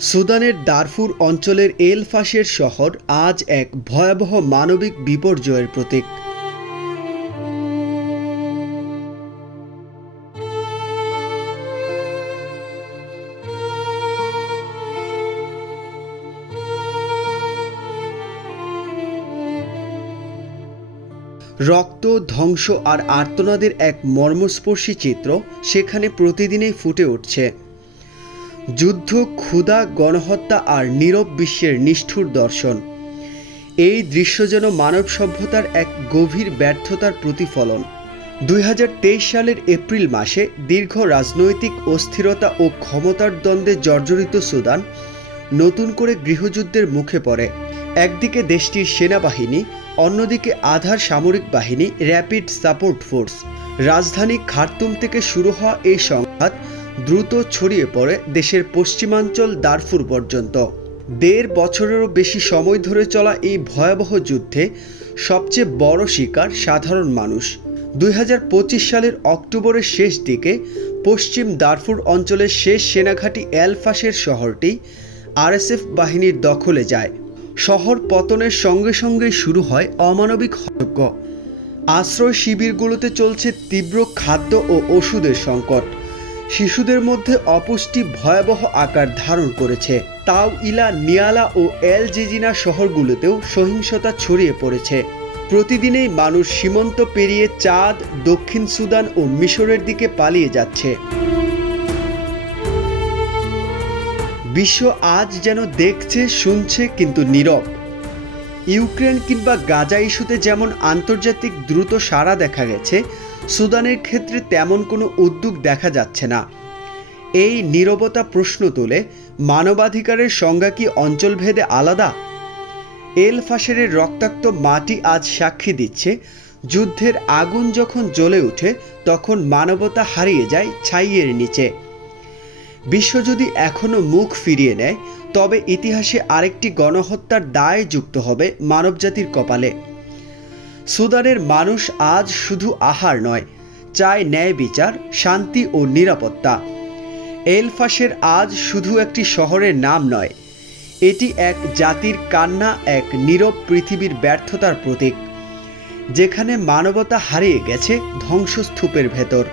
সুদানের দারফুর অঞ্চলের এল ফাশের শহর আজ এক ভয়াবহ মানবিক বিপর্যয়ের প্রতীক। রক্ত, ধ্বংস আর আর্তনাদের এক মর্মস্পর্শী চিত্র সেখানে প্রতিদিনই ফুটে উঠছে। যুদ্ধ, ক্ষুধা, গণহত্যা আর নীরব বিশ্বের নিষ্ঠুর দর্শন। এই দৃশ্য যেন মানব সভ্যতার এক গভীর ব্যর্থতার প্রতিফলন। দুই সালের এপ্রিল মাসে দীর্ঘ রাজনৈতিক অস্থিরতা ও ক্ষমতার দ্বন্দ্বে জর্জরিত সুদান নতুন করে গৃহযুদ্ধের মুখে পড়ে। একদিকে দেশটির সেনাবাহিনী, অন্যদিকে আধার সামরিক বাহিনী, র্যাপিড সাপোর্ট ফোর্স। রাজধানী খার্তুম থেকে শুরু হওয়া এই সংঘাত দ্রুত ছড়িয়ে পড়ে দেশের পশ্চিমাঞ্চল দারফুর পর্যন্ত। দেড় বছরেরও বেশি সময় ধরে চলা এই ভয়াবহ যুদ্ধে সবচেয়ে বড় শিকার সাধারণ মানুষ। দুই হাজার পঁচিশ সালের অক্টোবরের শেষ দিকে পশ্চিম দারফুর অঞ্চলের শেষ সেনাঘাঁটি অ্যালফাসের শহরটি আরএসএফ বাহিনীর দখলে যায়। শহর পতনের সঙ্গে সঙ্গেই শুরু হয় অমানবিক হত্যজ্ঞ আশ্রয় শিবিরগুলোতে চলছে তীব্র খাদ্য ও ওষুধের সংকট। শিশুদের মধ্যে অপুষ্টি ভয়াবহ আকার ধারণ করেছে। তাও ইলা, নিয়ালা ও এল শহরগুলোতেও সহিংসতা ছড়িয়ে পড়েছে। প্রতিদিনেই মানুষ সীমান্ত পেরিয়ে চাঁদ, দক্ষিণ সুদান ও মিশরের দিকে পালিয়ে যাচ্ছে। বিশ্ব আজ যেন দেখছে, শুনছে, কিন্তু নীরব। ইউক্রেন কিংবা গাজা ইস্যুতে যেমন আন্তর্জাতিক দ্রুত সাড়া দেখা গেছে, সুদানের ক্ষেত্রে তেমন কোনো উদ্যোগ দেখা যাচ্ছে না। এই নীরবতা প্রশ্ন তোলে, মানবাধিকারের সংজ্ঞা কি অঞ্চলভেদে আলাদা? এল ফাশেরের রক্তাক্ত মাটি আজ সাক্ষী দিচ্ছে, যুদ্ধের আগুন যখন জ্বলে ওঠে, তখন মানবতা হারিয়ে যায় ছাইয়ের নিচে। বিশ্ব যদি এখনও মুখ ফিরিয়ে নেয়, তবে ইতিহাসে আরেকটি গণহত্যার দায় যুক্ত হবে মানবজাতির কপালে। সুদানের মানুষ আজ শুধু আহার নয়, চায় ন্যায় বিচার, শান্তি ও নিরাপত্তা। এলফাসের আজ শুধু একটি শহরের নাম নয়, এটি এক জাতির কান্না, এক নীরব পৃথিবীর ব্যর্থতার প্রতীক, যেখানে মানবতা হারিয়ে গেছে ধ্বংসস্তূপের ভেতর।